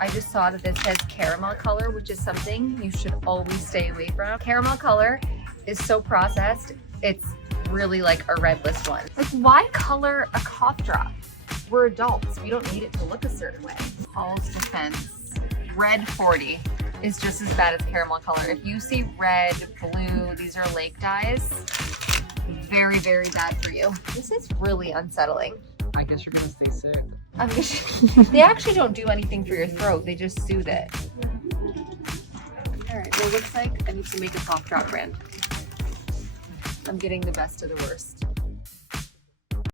I just saw that this says caramel color, which is something you should always stay away from. Caramel color is so processed, it's really like a red list one. Like, why color a cough drop? We're adults, we don't need it to look a certain way. Paul's defense, red 40 is just as bad as caramel color. If you see red, blue, these are lake dyes, very, very bad for you. This is really unsettling. I guess you're gonna stay sick. They actually don't do anything for your throat, they just soothe it. All right, well, it looks like I need to make a cough drop brand. I'm getting the best of the worst.